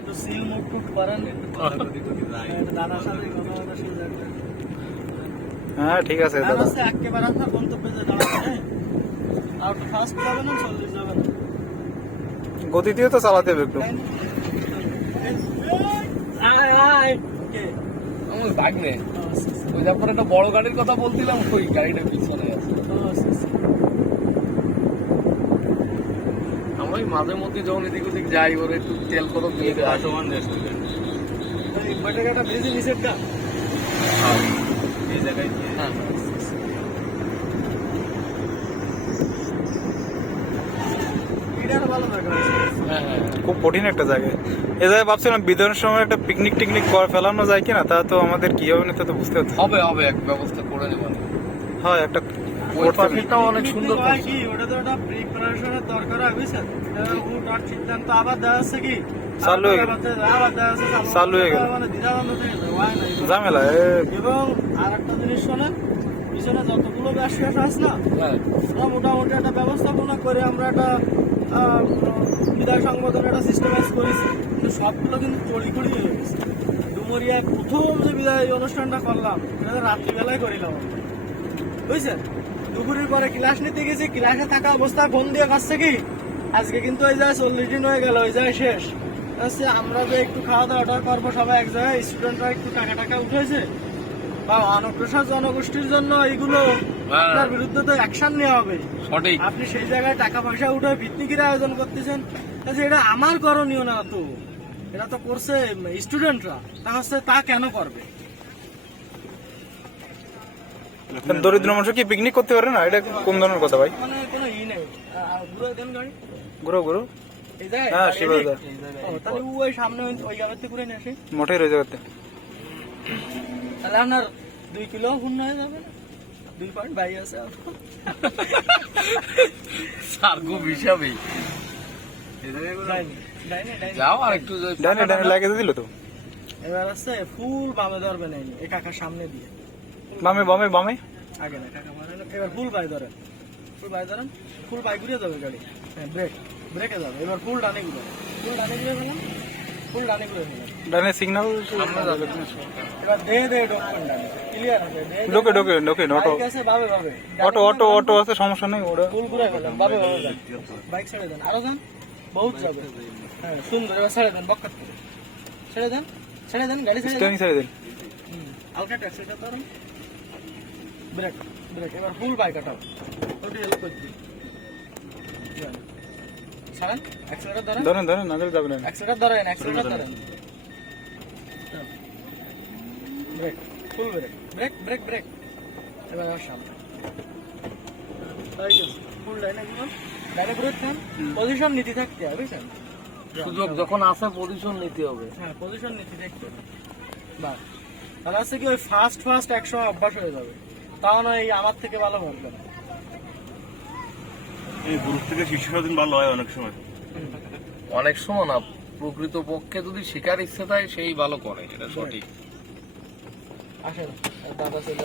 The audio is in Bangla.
একটু সিল মুখ টুক করেন দাদার সাথে কথা বলা শুরু করবেন। হ্যাঁ ঠিক আছে দাদা। একেবারে আপনার গন্তব্যে যে দাঁড়াবেন, আর একটু ফাস্ট যাবেন না 40 যাবেন, গতি দিয়ে তো চালাতে হবে একটু। তাই না? আয়, আয়। কে? আমার বাইক নেই, ও, আচ্ছা, আচ্ছা। ওই তারপর একটা বড় গাড়ির কথা বলছিলাম, ওই গাড়িটা পিছনে আছে। ও, আচ্ছা, আচ্ছা। আমি মাঝে মধ্যে যখন এদিক ওদিক যাই, ওর একটু তেল কত দিয়ে দেয়। এই বটাকাটা ভেজে নিষেধ না? এই জায়গায় হ্যাঁ এটার ভালো থাকে। হ্যাঁ হ্যাঁ খুব কঠিন একটা জায়গা। এ জায়গায় ভাবছিলাম বিদায়ের সময় একটা পিকনিক টিকনিক করে ফেলানো যায় কিনা, তা তো আমাদের কি হবে না তা তো বুঝতে হচ্ছে। হবে হবে, এক ব্যবস্থা করে নেবেন। হয় একটা ওই করতে হবে। পাখিটাও অনেক সুন্দর হয় করছে। কি, ওটা তো একটা প্রিপারেশনের দরকার হয়, বুঝছেন? হুট আর সিদ্ধান্ত আবার দেওয়া আছে কি? চালু হয়ে গেল। আবার দেওয়া আছে চালু হয়ে গেল। মানে দ্বিধাদ্বন্দ্ব থেকে যায়, হয় না এগুলো। ঝামেলা এবং আর একটা জিনিস শোনেন, পিছনে যতগুলো ব্যবসা আছে না, হ্যাঁ আমরা মোটামুটি একটা ব্যবস্থাপনা করে আমরা একটা বিদায় সংবোধন একটা সিস্টেমাইজ করেছি, কিন্তু সবগুলো কিন্তু তড়িঘড়ি হয়ে গেছে। ডুমুরিয়ায় প্রথম যে বিদায় অনুষ্ঠানটা করলাম, এটা রাত্রিবেলায় করিলাম আমরা। বুঝছেন? দুপুরের পরে ক্লাস নিতে গেছি, ক্লাসে থাকা অবস্থায় ফোন দিয়ে কাছে কি আজকে কিন্তু ওই যায় 40 দিন হয়ে গেল, ওই যায় শেষ। আচ্ছা, আমরা যে একটু খাওয়া দাওয়াটা করবো সবাই এক জায়গায়, স্টুডেন্টরা একটু টাকা টাকা উঠেছে বা অনগ্রসর জনগোষ্ঠীর জন্য এইগুলো আপনার বিরুদ্ধে তো অ্যাকশন নেওয়া হবে। সঠিক। আপনি সেই জায়গায় টাকা পয়সা উঠে পিকনিকের আয়োজন করতেছেন, আচ্ছা এটা আমার করণীয় না তো, এটা তো করছে স্টুডেন্টরা, তা হচ্ছে তা কেন করবে? দরিদ্র মানুষ কি পিকনিক করতে পারে না? এটা কোন ধরনের কথা ভাই? মানে কোনো নেই। ঘুরে দেন গাড়ি ঘুরো ঘুরো। এই জায়গায়? হ্যাঁ শিবাদা ও, তাহলে ওই সামনে ওই গাড়িতে ঘুরে নিয়ে আসি, মোটেই রয়ে যাবে। তাহলে আপনার 2 কিলো পূর্ণ হয়ে যাবে না? 2.2 আছে আর। সার্গো হিসাবেই ডাইনে, ডাইনে, ডাইনে। যাও আর একটু ডানে ডানে লাগিয়ে দিল তো। এবার আছে ফুল বামে ধরবে নাই, এই কাকার সামনে দিয়ে বামে বামে বামে। আগে না কাকা মানে না, এবার ফুল বাই ধরেন, ফুল বাই ধরেন, ফুল বাই ঘুরে যাবে গাড়ি। হ্যাঁ, ব্রেক, ব্রেকে যাবে। এবার ফুল ডানে ঘুরে, ফুল ডানে ঘুরে ফেলাম, ফুল ডানে ঘুরে ফেলাম। ডানে সিগন্যাল এবার দে ডকুমেন্ট ডানে ক্লিয়ার হবে। ঢোকে ঢোকে ঢোকে অটো বাইক আছে বাবে বাবে, অটো অটো অটো আছে, সমস্যা নেই ওটা। ফুল ঘুরে ফেলাম, বাবে বাবে যান। বাইক ছেড়ে দেন, আরো যান, বহুত যাবে। হ্যাঁ সুন্দর, এবার ছেড়ে দেন, বক্কাত করে ছেড়ে দেন, ছেড়ে দেন, গাড়ি ছেড়ে দেন। স্টিয়ারিং ছেড়ে দিন। হালকা ট্যাক্সিটা ধরুন, ব্রেক ব্রেক, এবার ফুল বাইক আটাও, ওটি হেল্প করছি। ছাড়েন, অ্যাক্সিলারেটর ধরেন, ধরেন ধরেন না যাবে না। অ্যাক্সিলারেটর ধরেন, অ্যাক্সিলারেটর ধরেন। ব্রেক, ফুল ব্রেক, ব্রেক ব্রেক ব্রেক। এবার আমার সামনে ফুল লাইনে ঘুরুন, লাইনে ঘুরে থাম, পজিশন নীতি থাকতে হবে, বুঝছেন? সুযোগ যখন আসে পজিশন নিতে হবে। হ্যাঁ, পজিশন নীতি থাকতে হবে। বাহ, তাহলে আছে কি ওই ফার্স্ট ফার্স্ট একসময় অভ্যাস হয়ে যাবে, তাও না এই আমার থেকে ভালো ভাববে না। এই গ্রুপ থেকে শিশুরা দিন ভালো হয় অনেক সময়। অনেক সময় না, প্রকৃত পক্ষে যদি শেখার ইচ্ছে থাকে সেই ভালো করে, এটা সঠিক। আসেন দাদা চলে